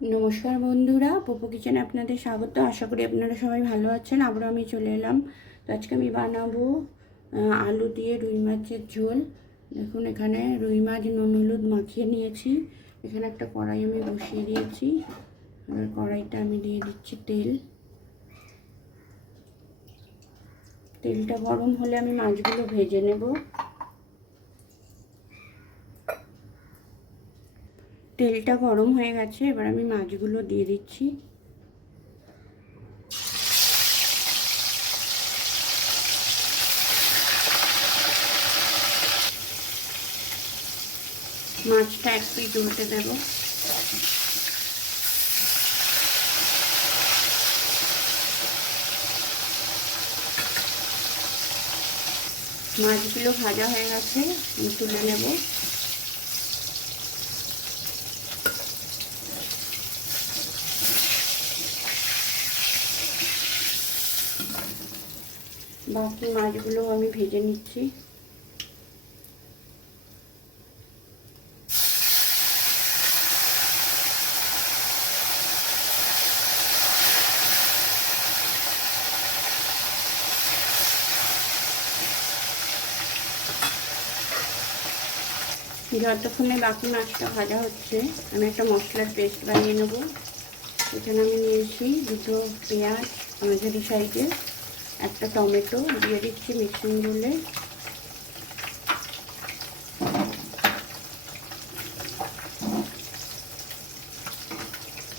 নমস্কার বন্ধুরা, পোপো কিচেনে আপনাদের স্বাগত। আশা করি আপনারা সবাই ভালো আছেন। আবারও আমি চলে এলাম। তো আজকে আমি বানাবো আলু দিয়ে রুই মাছের ঝোল। দেখুন, এখানে রুই মাছ নুন হলুদ মাখিয়ে নিয়েছি। এখানে একটা কড়াই আমি বসিয়ে দিয়েছি। এবার কড়াইটা আমি দিয়ে দিচ্ছি তেল। তেলটা গরম হলে আমি মাছগুলো ভেজে নেব। তেলটা গরম হয়ে গেছে, এবার আমি মাছগুলো দিয়ে দিচ্ছি। মাছটা এক পিঠ উল্টে দেবো। মাছগুলো ভাজা হয়ে গেছে, আমি তুলে নেব। বাকি মাছগুলো আমি ভেজে নিচ্ছি। যতক্ষণে বাকি মাছটা ভাজা হচ্ছে, আমি একটা মশলার পেস্ট বানিয়ে নেব। এখানে আমি নিয়েছি দুটো পেঁয়াজ মাঝারি সাইজের, একটা টমেটো দিয়ে দিচ্ছি মিক্সিং বলে।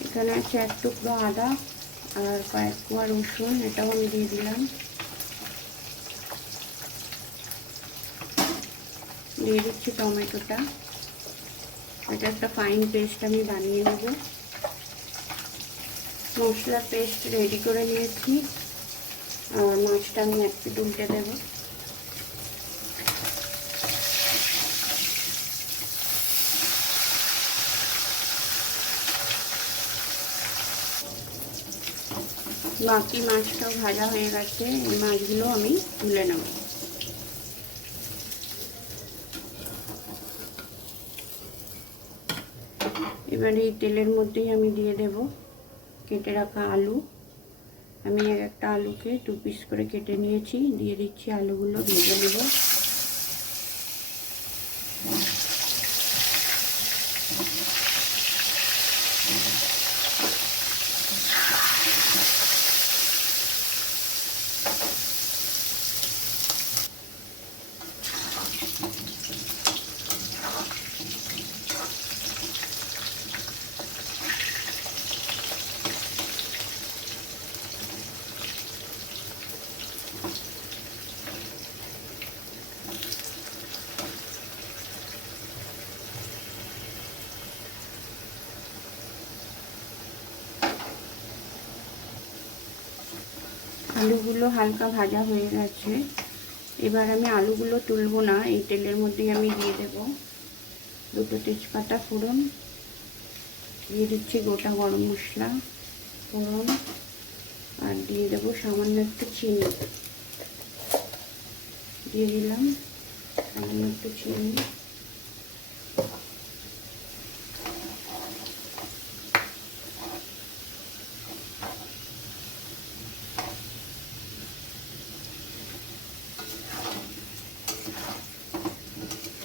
এখানে আছে এক টুকরো আদা আর কয়েক কোয়া রসুন, এটাও আমি দিয়ে দিলাম। দিয়ে দিচ্ছি টমেটোটা। এটা একটা ফাইন পেস্ট আমি বানিয়ে নেব। মশলার পেস্ট রেডি করে নিয়েছি, আর মাছটা আমি এক পিঠ উল্টে দেবো। বাকি মাছটাও ভাজা হয়ে গেছে, এই মাছগুলো আমি তুলে নেব। এবারে এই তেলের মধ্যেই আমি দিয়ে দেব কেটে রাখা আলু। আমি একটা আলুকে 2 পিস করে কেটে নিয়েছি, দিয়ে দিচ্ছি। আলুগুলো ভেজে নেব। আলুগুলো হালকা ভাজা হয়ে গেছে। এবার আমি আলুগুলো তুলবো না, এই তেলের মধ্যেই আমি দিয়ে দেব দুটো তেজপাতা ফোড়ন, দিয়ে দিচ্ছি গোটা গরম মশলা ফোড়ন, আর দিয়ে দেবো সামান্য একটু চিনি। দিয়ে দিলাম সামান্য একটু চিনি।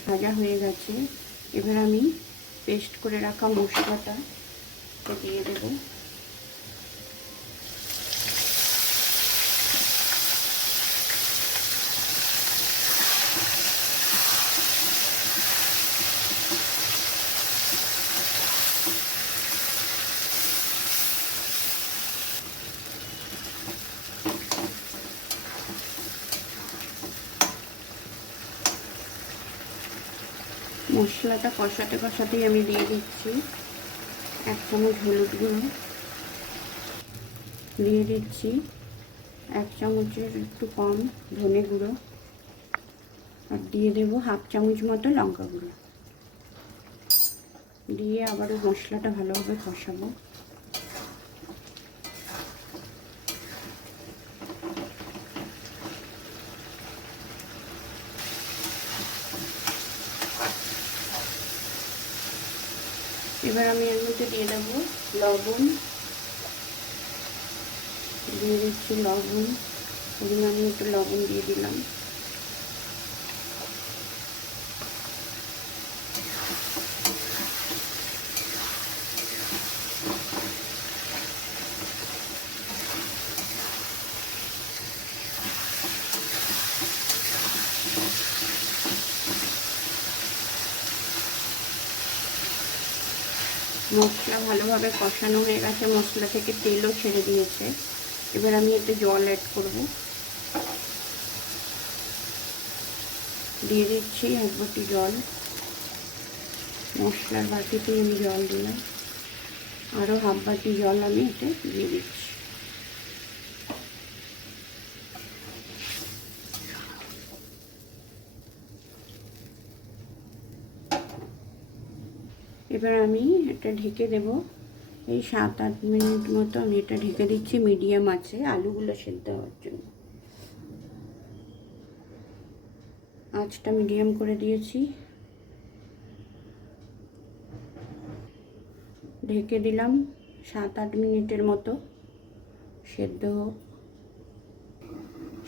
ভাজা হয়ে গেছে, এবার আমি পেস্ট করে রাখা মশলাটা দিয়ে দেব। মশলাটা কষাতে কষাতেই আমি দিয়ে দিচ্ছি 1 চামচ হলুদ গুঁড়ো, দিয়ে দিচ্ছি 1 চামচের একটু কম ধনে গুঁড়ো, আর দিয়ে দেবো 1/2 চামচ মতো লঙ্কা গুঁড়ো। দিয়ে আবারও মশলাটা ভালোভাবে কষাবো। এবার আমি এর মধ্যে দিয়ে দেবো লবণ, দিয়ে দিচ্ছি লবণ, পরিমাণ মতো লবণ দিয়ে দিলাম। মশলা ভালোভাবে কষানো হয়ে গেছে, মশলা থেকে তেলও ছেড়ে দিয়েছে। এবার আমি এতে জল অ্যাড করব। দিয়ে দিচ্ছি 1 বাটি জল, মশলার বাটিতে আমি জল দিলাম। আরও 1/2 বাটি জল আমি এতে দিয়ে দিচ্ছি। এবার আমি এটা ঢেকে দেব। এই 7-8 মিনিট মতো আমি এটা ঢেকে দিচ্ছি মিডিয়াম আছে, আলুগুলো সেদ্ধ হওয়ার জন্য। আঁচটা মিডিয়াম করে দিয়েছি, ঢেকে দিলাম 7-8 মিনিটের মতো সেদ্ধ হোক।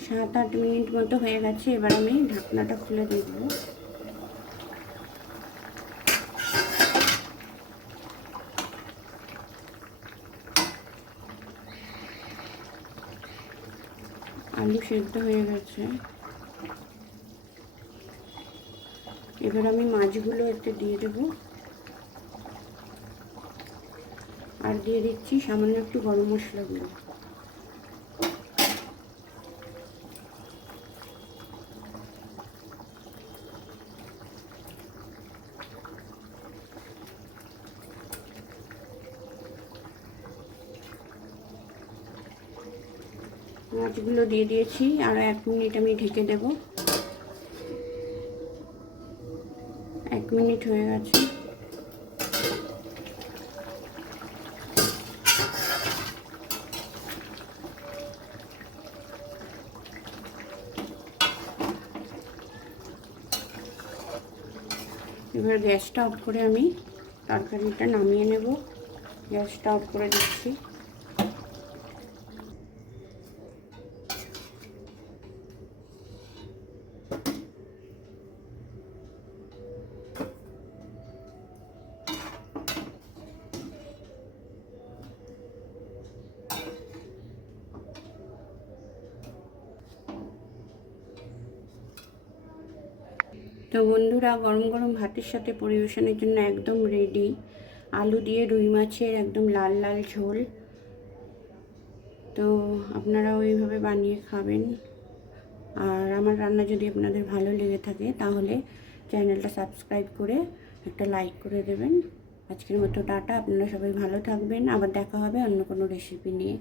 7-8 মিনিট মতো হয়ে গেছে। এবার আমি ঢাকনাটা খুলে দেখব। আলু সেদ্ধ হয়ে গেছে। এবার আমি মাছগুলো এতে দিয়ে দেব, আর দিয়ে দিচ্ছি সামান্য একটু গরম মশলা গুঁড়ো। মাছগুলো দিয়ে দিয়েছি, আর 1 মিনিট আমি ঢেকে দেব। 1 মিনিট হয়ে গেছে। এবার গ্যাসটা অফ করে আমি তরকারিটা নামিয়ে নেব। গ্যাসটা অফ করে দিচ্ছি। তো বন্ধুরা, গরম গরম ভাতের সাথে পরিবেশনের জন্য একদম রেডি আলু দিয়ে রুই মাছের একদম লাল লাল ঝোল। তো আপনারাও এইভাবে বানিয়ে খাবেন। আর আমার রান্না যদি আপনাদের ভালো লেগে থাকে তাহলে চ্যানেলটা সাবস্ক্রাইব করে একটা লাইক করে দেবেন। আজকের মতো টাটা। আপনারা সবাই ভালো থাকবেন। আবার দেখা হবে অন্য কোনো রেসিপি নিয়ে।